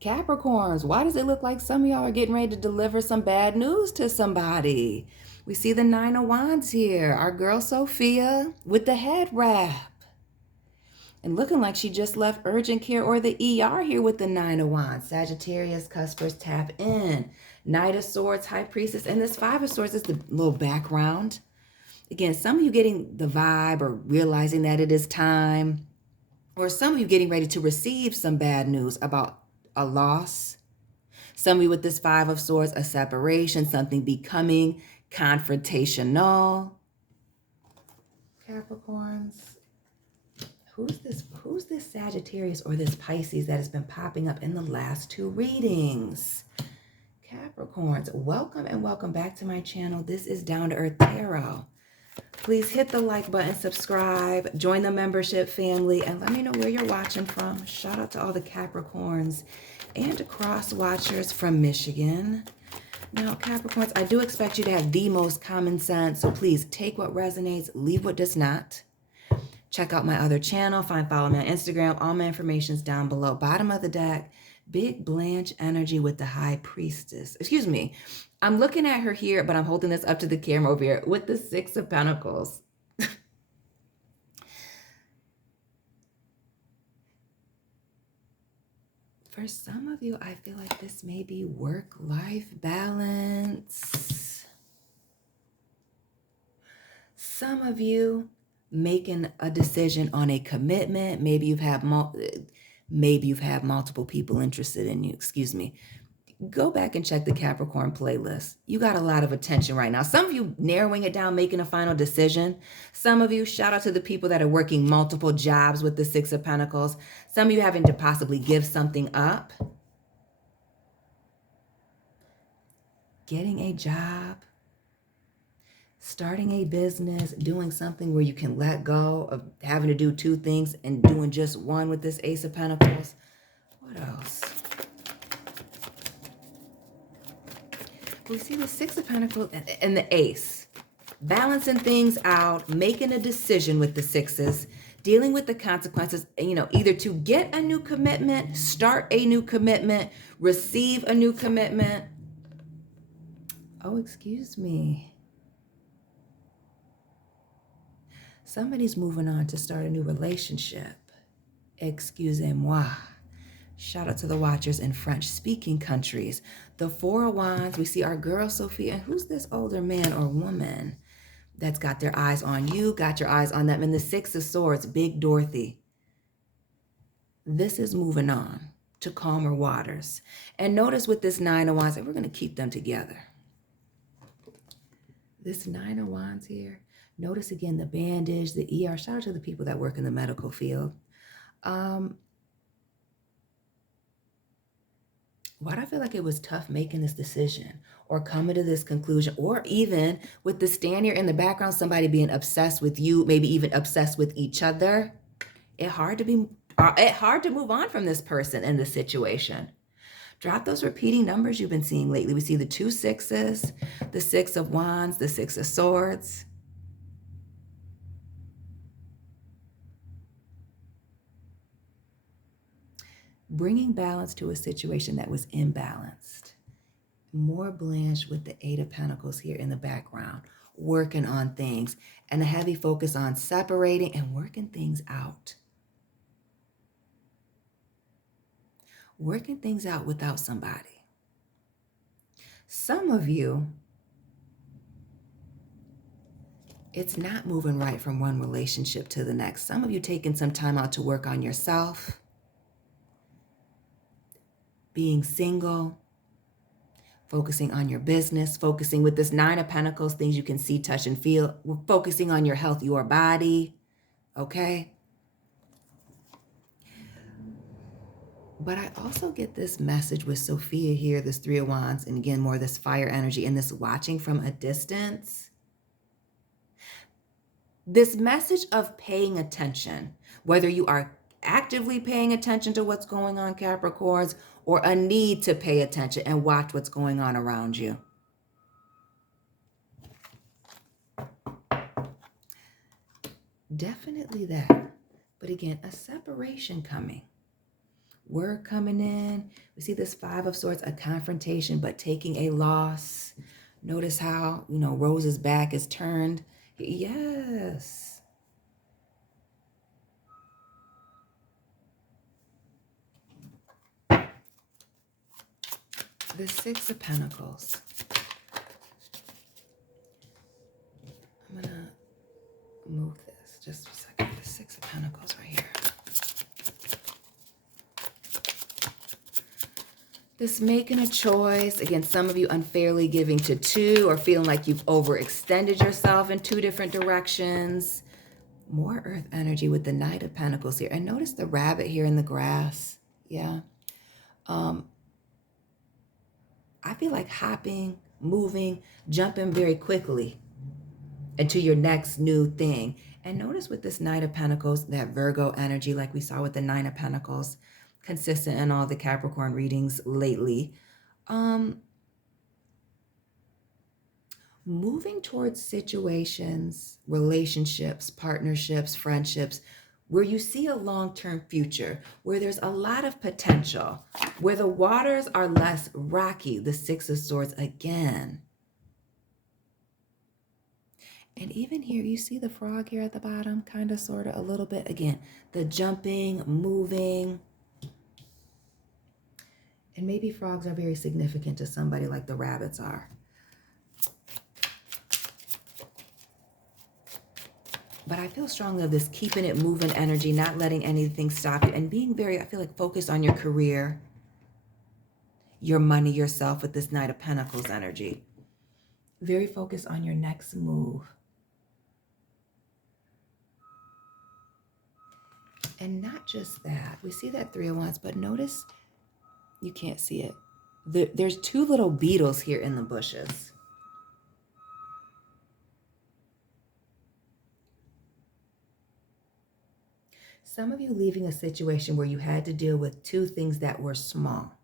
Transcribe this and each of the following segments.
Capricorns, why does it look like some of y'all are getting ready to deliver some bad news to somebody? We see the Nine of Wands here. Our girl Sophia with the head wrap. And looking like she just left urgent care or the ER here with the Nine of Wands. Sagittarius, cuspers, tap in. Knight of Swords, High Priestess. And this Five of Swords is the little background. Again, some of you getting the vibe or realizing that it is time. Or some of you getting ready to receive some bad news about a loss. Some of you with this Five of Swords, a separation, something becoming confrontational. Capricorns. Who's this Sagittarius or this Pisces that has been popping up in the last two readings? Capricorns, welcome and welcome back to my channel. This is Down to Earth Tarot. Please hit the like button, subscribe, join the membership family, and let me know where you're watching from. Shout out to all the Capricorns and cross watchers from Michigan. Now, Capricorns, I do expect you to have the most common sense, so please take what resonates, leave what does not. Check out my other channel, follow me on Instagram. All my information is down below. Bottom of the deck, Big Blanche energy with the High Priestess. Excuse me. I'm looking at her here, but I'm holding this up to the camera over here with the Six of Pentacles. For some of you, I feel like this may be work-life balance. Some of you making a decision on a commitment. Maybe you've had multiple people interested in you. Excuse me. Go back and check the Capricorn playlist. You got a lot of attention right now. Some of you narrowing it down, making a final decision. Some of you, shout out to the people that are working multiple jobs with the Six of Pentacles. Some of you having to possibly give something up. Getting a job. Starting a business, doing something where you can let go of having to do two things and doing just one with this Ace of Pentacles. What else? We see the Six of Pentacles and the Ace. Balancing things out, making a decision with the sixes, dealing with the consequences, either to get a new commitment, start a new commitment, receive a new commitment. Oh, excuse me. Somebody's moving on to start a new relationship. Excusez-moi. Shout out to the watchers in French-speaking countries. The Four of Wands, we see our girl Sophia. And who's this older man or woman that's got their eyes on you, got your eyes on them? And the Six of Swords, Big Dorothy. This is moving on to calmer waters. And notice with this Nine of Wands, that we're going to keep them together. This Nine of Wands here. Notice again the bandage, the ER. Shout out to the people that work in the medical field. Why do I feel like it was tough making this decision or coming to this conclusion, or even with the stand here in the background, somebody being obsessed with you, maybe even obsessed with each other. It's hard to move on from this person in this situation. Drop those repeating numbers you've been seeing lately. We see the two sixes, the Six of Wands, the Six of Swords. Bringing balance to a situation that was imbalanced. More Blanche with the Eight of Pentacles here in the background, working on things, and a heavy focus on separating and working things out. Working things out without somebody. Some of you, it's not moving right from one relationship to the next. Some of you taking some time out to work on yourself. Being single, focusing on your business, focusing with this Nine of Pentacles, things you can see, touch, and feel. We're focusing on your health, your body, okay? But I also get this message with Sophia here, this Three of Wands, and again, more of this fire energy and this watching from a distance. This message of paying attention, whether you are actively paying attention to what's going on, Capricorns, or a need to pay attention and watch what's going on around you. Definitely that. But again, a separation coming. word coming in. We see this Five of Swords, a confrontation, but taking a loss. Notice how, Rose's back is turned. Yes. The Six of Pentacles. I'm going to move this just a second. The Six of Pentacles right here. This making a choice. Again, some of you unfairly giving to two or feeling like you've overextended yourself in two different directions. More earth energy with the Knight of Pentacles here. And notice the rabbit here in the grass. Yeah. I feel like hopping, moving, jumping very quickly into your next new thing. And notice with this Knight of Pentacles, that Virgo energy, like we saw with the Nine of Pentacles, consistent in all the Capricorn readings lately. Moving towards situations, relationships, partnerships, friendships, where you see a long-term future, where there's a lot of potential, where the waters are less rocky, the Six of Swords again. And even here, you see the frog here at the bottom, kind of, sort of, a little bit. Again, the jumping, moving. And maybe frogs are very significant to somebody like the rabbits are. But I feel strongly of this keeping it moving energy, not letting anything stop you, and being very, I feel like, focused on your career, your money, yourself with this Knight of Pentacles energy. Very focused on your next move. And not just that. We see that Three of Wands, but notice, you can't see it. There's two little beetles here in the bushes. Some of you leaving a situation where you had to deal with two things that were small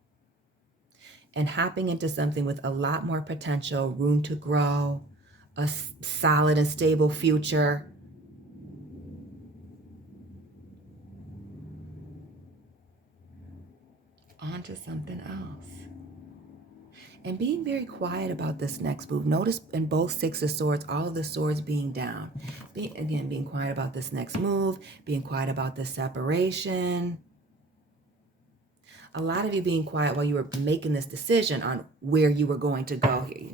and hopping into something with a lot more potential, room to grow, a solid and stable future. On to something else. And being very quiet about this next move. Notice in both Six of Swords, all of the swords being down. Being quiet about this next move, being quiet about this separation. A lot of you being quiet while you were making this decision on where you were going to go here.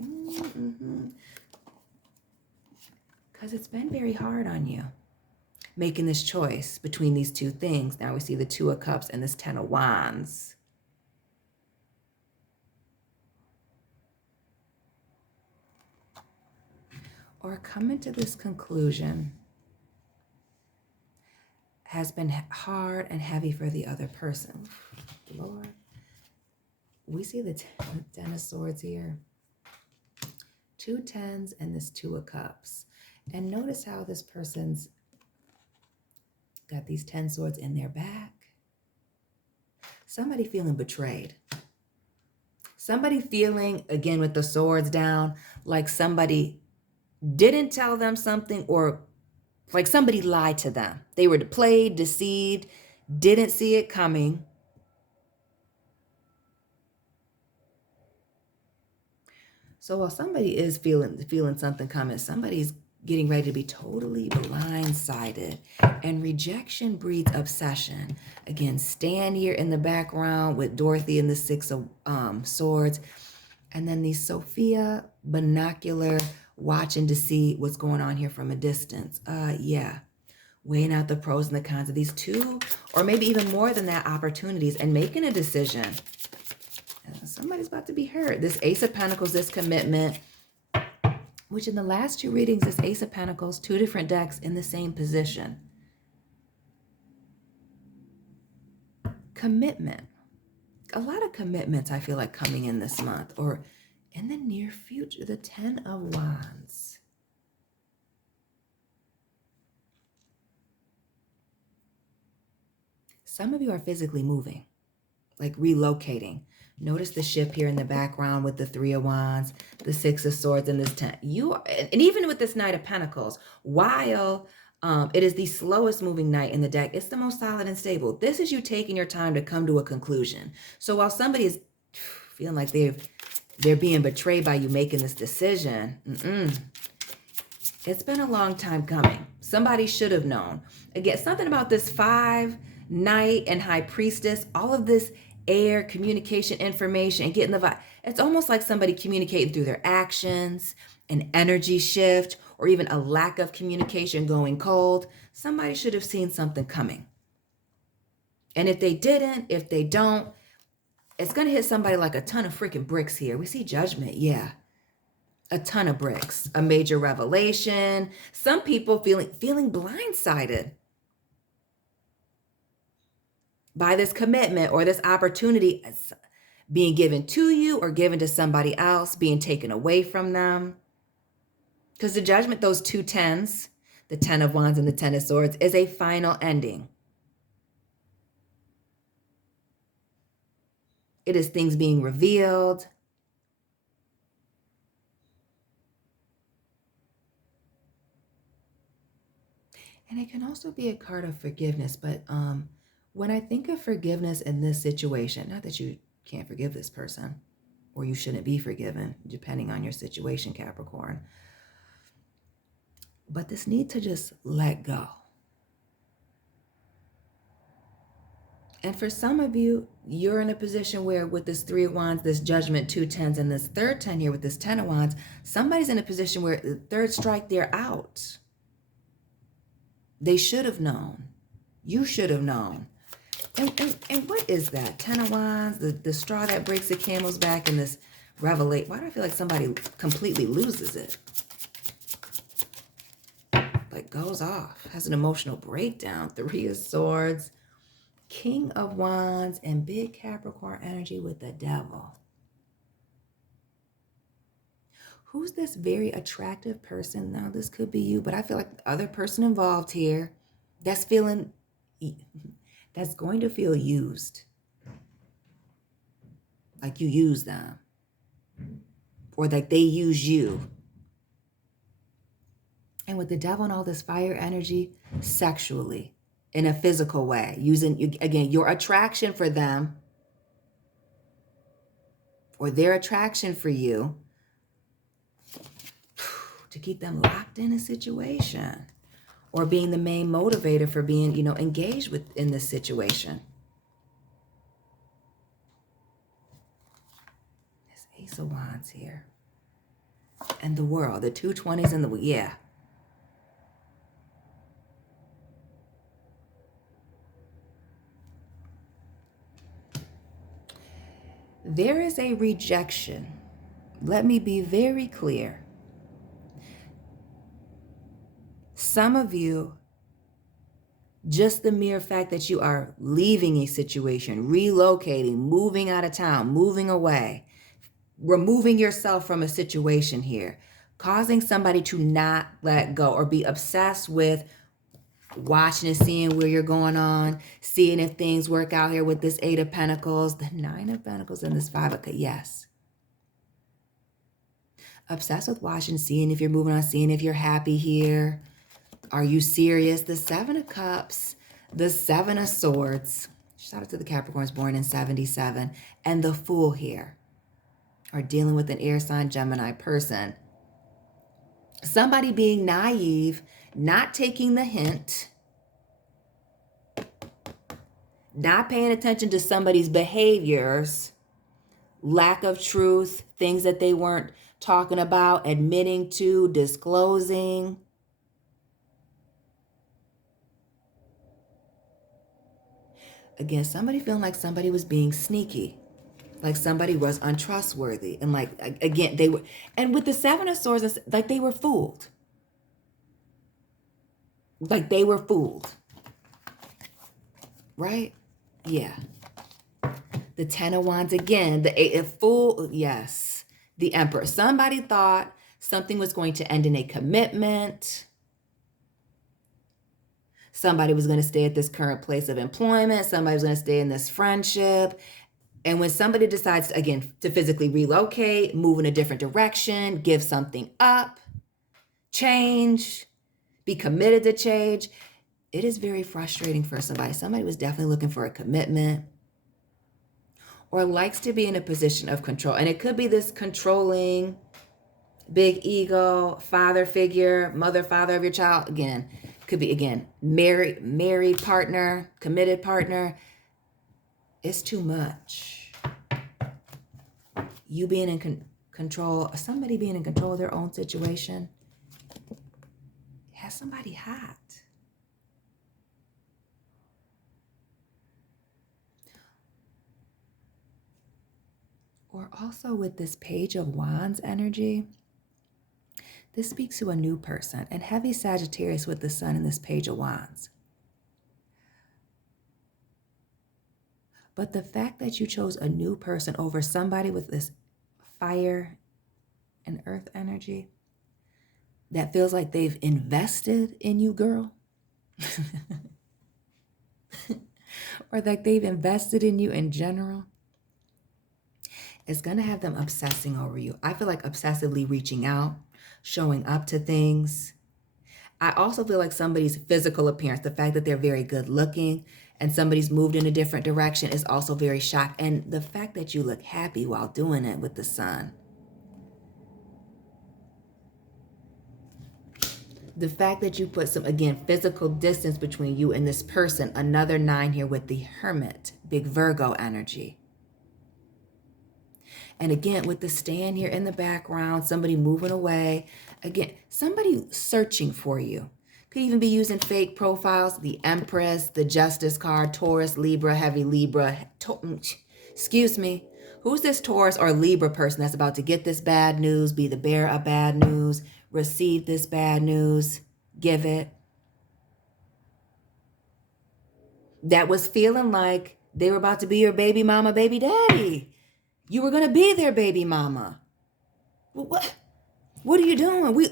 Because it's been very hard on you, making this choice between these two things. Now we see the Two of Cups and this Ten of Wands. Or coming to this conclusion has been hard and heavy for the other person. Lord, we see the Ten of Swords here. Two tens and this Two of Cups. And notice how this person's got these 10 swords in their back. Somebody feeling betrayed. Somebody feeling, again with the swords down, like somebody didn't tell them something, or like somebody lied to them. They were played, deceived, didn't see it coming. So while somebody is feeling something coming, somebody's getting ready to be totally blindsided. And rejection breeds obsession. Again, stand here in the background with Dorothy and the Six of Swords. And then the Sophia binocular, watching to see what's going on here from a distance. Yeah. Weighing out the pros and the cons of these two, or maybe even more than that, opportunities, and making a decision. Somebody's about to be hurt. This Ace of Pentacles, this commitment, which in the last two readings, this Ace of Pentacles, two different decks in the same position. Commitment. A lot of commitments, I feel like, coming in this month or in the near future. The Ten of Wands. Some of you are physically moving, like relocating. Notice the ship here in the background with the Three of Wands, the Six of Swords, and this 10. And even with this Knight of Pentacles, while It is the slowest moving knight in the deck. It's the most solid and stable. This is you taking your time to come to a conclusion. So while somebody is feeling like they're being betrayed by you making this decision, it's been a long time coming. Somebody should have known. Again, something about this 5 knight and high priestess, all of this air, communication, information, and getting the vibe. It's almost like somebody communicating through their actions, an energy shift, or even a lack of communication going cold. Somebody should have seen something coming. And if they didn't, if they don't, it's going to hit somebody like a ton of freaking bricks here. We see judgment, yeah. A ton of bricks, a major revelation. Some people feeling blindsided by this commitment or this opportunity being given to you or given to somebody else, being taken away from them. Because the judgment, those 2 tens, the 10 of wands and the 10 of swords, is a final ending. It is things being revealed. And it can also be a card of forgiveness. But when I think of forgiveness in this situation, not that you can't forgive this person or you shouldn't be forgiven, depending on your situation, Capricorn. But this need to just let go. And for some of you, you're in a position where with this 3 of wands, this judgment, 2 tens, and this third 10 here with this 10 of wands, somebody's in a position where the third strike, they're out. They should have known. You should have known. And what is that? 10 of wands, the straw that breaks the camel's back, and this revelate. Why do I feel like somebody completely loses it? Like goes off, has an emotional breakdown. 3 of swords, King of wands, and big Capricorn energy with the devil. Who's this very attractive person? Now, this could be you, but I feel like the other person involved here that's going to feel used. Like you use them. Or like they use you. And with the devil and all this fire energy, sexually, in a physical way, using, again, your attraction for them or their attraction for you to keep them locked in a situation, or being the main motivator for being, engaged in this situation. This Ace of Wands here. And the world, the 2 20s and yeah. There is a rejection. Let me be very clear. Some of you, just the mere fact that you are leaving a situation, relocating, moving out of town, moving away, removing yourself from a situation here, causing somebody to not let go or be obsessed with watching and seeing where you're going on, seeing if things work out here with this 8 of Pentacles, the 9 of Pentacles, and this 5 of, yes. Obsessed with watching, seeing if you're moving on, seeing if you're happy here. Are you serious? The 7 of Cups, the 7 of Swords. Shout out to the Capricorns born in 77. And the Fool here. Are dealing with an air sign Gemini person. Somebody being naive, not taking the hint, not paying attention to somebody's behaviors, lack of truth, things that they weren't talking about, admitting to, disclosing. Again, somebody feeling like somebody was being sneaky, like somebody was untrustworthy. And like, again, they were, and with the 7 of Swords, like they were fooled. Like they were fooled. Right? Yeah. The 10 of Wands again, the 8 of Fool, yes. The Emperor. Somebody thought something was going to end in a commitment. Somebody was going to stay at this current place of employment. Somebody was going to stay in this friendship. And when somebody decides, again, to physically relocate, move in a different direction, give something up, change, be committed to change. It is very frustrating for somebody. Somebody was definitely looking for a commitment or likes to be in a position of control. And it could be this controlling, big ego, father figure, mother, father of your child. Again, could be, again, married partner, committed partner. It's too much. You being in control, somebody being in control of their own situation. Has somebody hot. Or also with this Page of Wands energy, this speaks to a new person, and heavy Sagittarius with the sun in this Page of Wands. But the fact that you chose a new person over somebody with this fire and earth energy that feels like they've invested in you, girl, or like they've invested in you in general, it's going to have them obsessing over you. I feel like obsessively reaching out, showing up to things. I also feel like somebody's physical appearance, the fact that they're very good looking and somebody's moved in a different direction is also very shocking. And the fact that you look happy while doing it with the sun. The fact that you put some, again, physical distance between you and this person. Another 9 here with the Hermit, big Virgo energy. And again, with the stand here in the background, somebody moving away. Again, somebody searching for you. Could even be using fake profiles. The Empress, the Justice card, Taurus, Libra, heavy Libra. Excuse me. Who's this Taurus or Libra person that's about to get this bad news, be the bearer of bad news, receive this bad news, give it? That was feeling like they were about to be your baby mama, baby daddy. You were going to be their baby mama. What are you doing?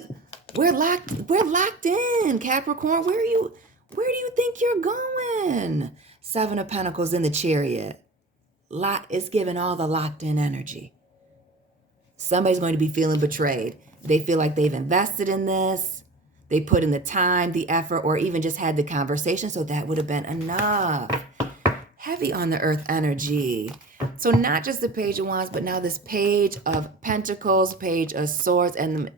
We're locked in, Capricorn. Where do you think you're going? 7 of Pentacles in the Chariot. It's giving all the locked in energy. Somebody's going to be feeling betrayed. They feel like they've invested in this. They put in the time, the effort, or even just had the conversation. So that would have been enough. Heavy on the earth energy. So not just the Page of Wands, but now this Page of Pentacles, Page of Swords, and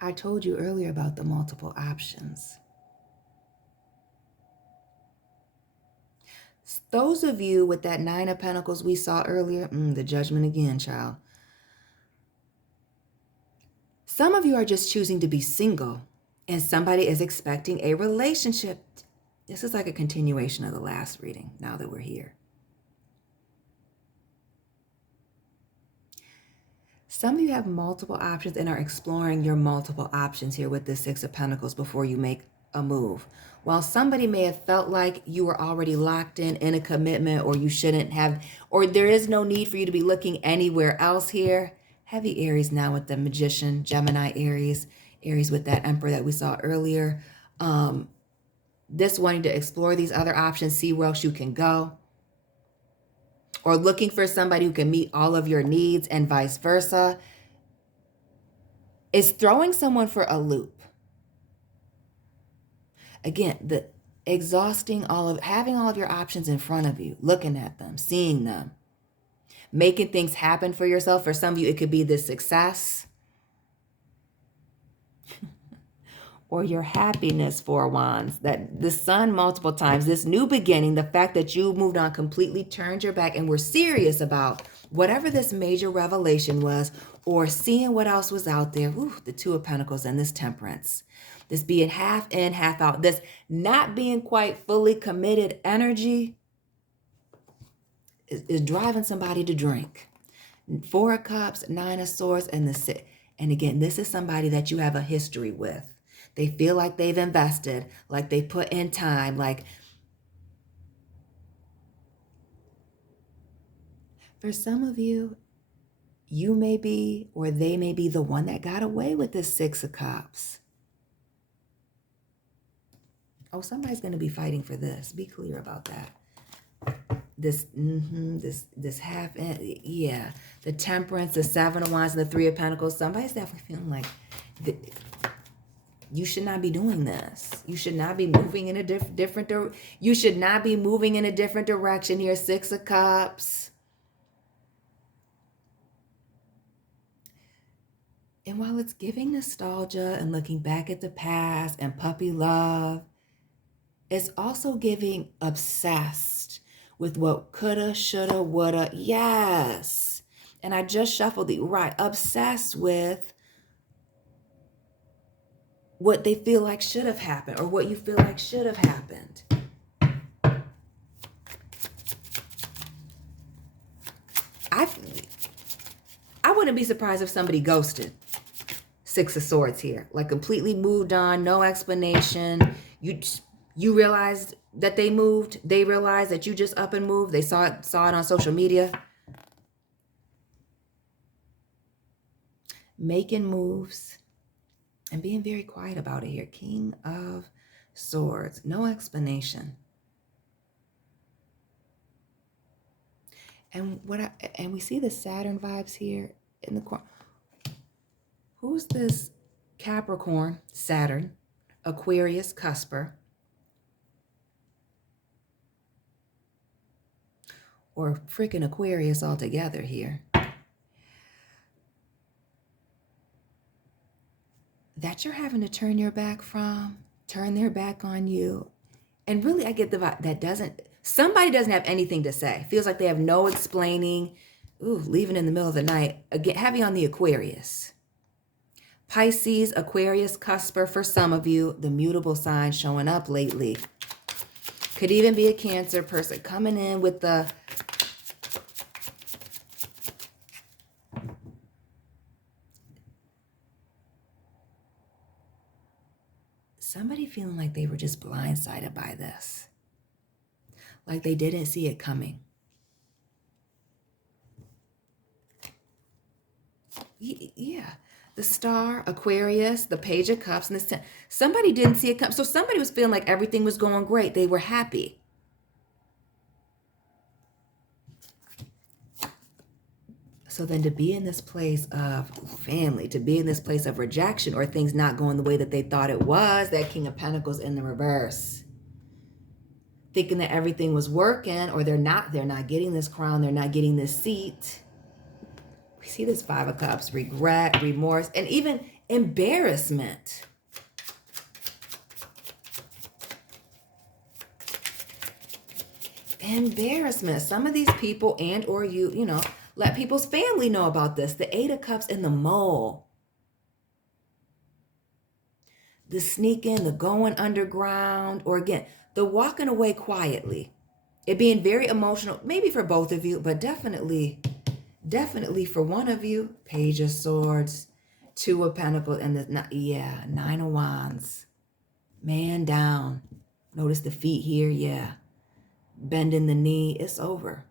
I told you earlier about the multiple options. Those of you with that 9 of Pentacles we saw earlier, the Judgment again, child. Some of you are just choosing to be single and somebody is expecting a relationship. This is like a continuation of the last reading now that we're here. Some of you have multiple options and are exploring your multiple options here with the 6 of Pentacles before you make a move. While somebody may have felt like you were already locked in a commitment, or you shouldn't have, or there is no need for you to be looking anywhere else here. Heavy Aries now with the Magician, Gemini, Aries with that Emperor that we saw earlier. This wanting to explore these other options, see where else you can go. Or looking for somebody who can meet all of your needs and vice versa. Is throwing someone for a loop. Again, the exhausting having all of your options in front of you, looking at them, seeing them, making things happen for yourself. For some of you, it could be the success or your happiness, 4 Wands, that the sun multiple times, this new beginning, the fact that you moved on, completely turned your back and were serious about whatever this major revelation was, or seeing what else was out there. Ooh, the 2 of Pentacles and this Temperance. This being half in, half out. This not being quite fully committed energy is driving somebody to drink. 4 of Cups, 9 of Swords, and the 6. And again, this is somebody that you have a history with. They feel like they've invested, like they put in time, like for some of you, you may be, or they may be the one that got away with this 6 of Cups. Oh, somebody's going to be fighting for this. Be clear about that. this half, yeah. The Temperance, the Seven of Wands, and the Three of Pentacles. Somebody's definitely feeling like you should not be doing this. You should not be moving in a different you should not be moving in a different direction here. Six of Cups. And while it's giving nostalgia and looking back at the past and puppy love, it's also giving obsessed with what coulda, shoulda, woulda. Yes. And I just shuffled the right. Obsessed with what they feel like should have happened or what you feel like should have happened. I wouldn't be surprised if somebody ghosted. Six of Swords here. Like completely moved on, no explanation. You realized that they moved. They realized that you just up and moved. They saw it on social media. Making moves and being very quiet about it here. King of Swords. No explanation. And we see the Saturn vibes here in the corner. Who's this Capricorn, Saturn, Aquarius, cusper? Or freaking Aquarius altogether here. That you're having to turn your back from, turn their back on you. And really, I get the vibe that somebody doesn't have anything to say. Feels like they have no explaining. Ooh, leaving in the middle of the night. Again, heavy on the Aquarius. Pisces, Aquarius, cusper for some of you. The mutable sign showing up lately. Could even be a Cancer person coming in with the... Somebody feeling like they were just blindsided by this. Like they didn't see it coming. Yeah. The Star, Aquarius, the Page of Cups, and the somebody didn't see it come. So somebody was feeling like everything was going great. They were happy. So then to be in this place of family, to be in this place of rejection or things not going the way that they thought it was, that King of Pentacles in the reverse. Thinking that everything was working, or they're not getting this crown, they're not getting this seat. We see this Five of Cups, regret, remorse, and even embarrassment. Embarrassment. Some of these people and or you know, let people's family know about this. The Eight of Cups and the mole. The sneaking, the going underground, or again, the walking away quietly. It being very emotional, maybe for both of you, but definitely for one of you. Page of Swords, Two of Pentacles, and Nine of Wands. Man down. Notice the feet here, yeah. Bending the knee, it's over.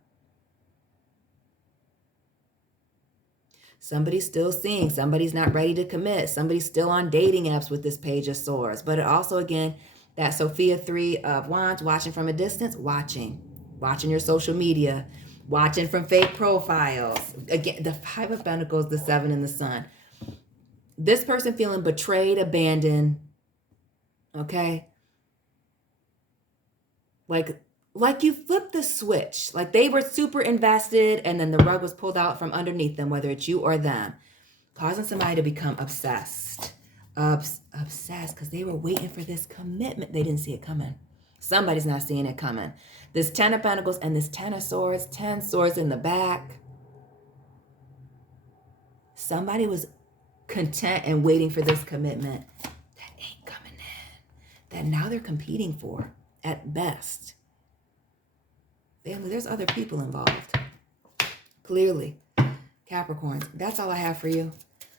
Somebody's still seeing, somebody's not ready to commit, somebody's still on dating apps with this Page of Swords. But it also, again, that Sophia Three of Wands, watching from a distance, watching your social media, watching from fake profiles. Again, the Five of Pentacles, the Seven, and the Sun. This person feeling betrayed, abandoned, okay? Like you flipped the switch, like they were super invested and then the rug was pulled out from underneath them, whether it's you or them, causing somebody to become obsessed. Obsessed because they were waiting for this commitment. They didn't see it coming. Somebody's not seeing it coming. This Ten of Pentacles and this Ten of Swords, 10 swords in the back. Somebody was content and waiting for this commitment that ain't coming in, that now they're competing for at best. Family, there's other people involved. Clearly. Capricorns, that's all I have for you.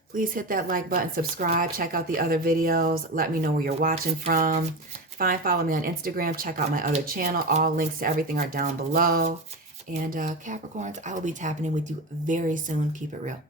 Please hit that like button, subscribe, check out the other videos. Let me know where you're watching from. Follow me on Instagram. Check out my other channel. All links to everything are down below. And Capricorns, I will be tapping in with you very soon. Keep it real.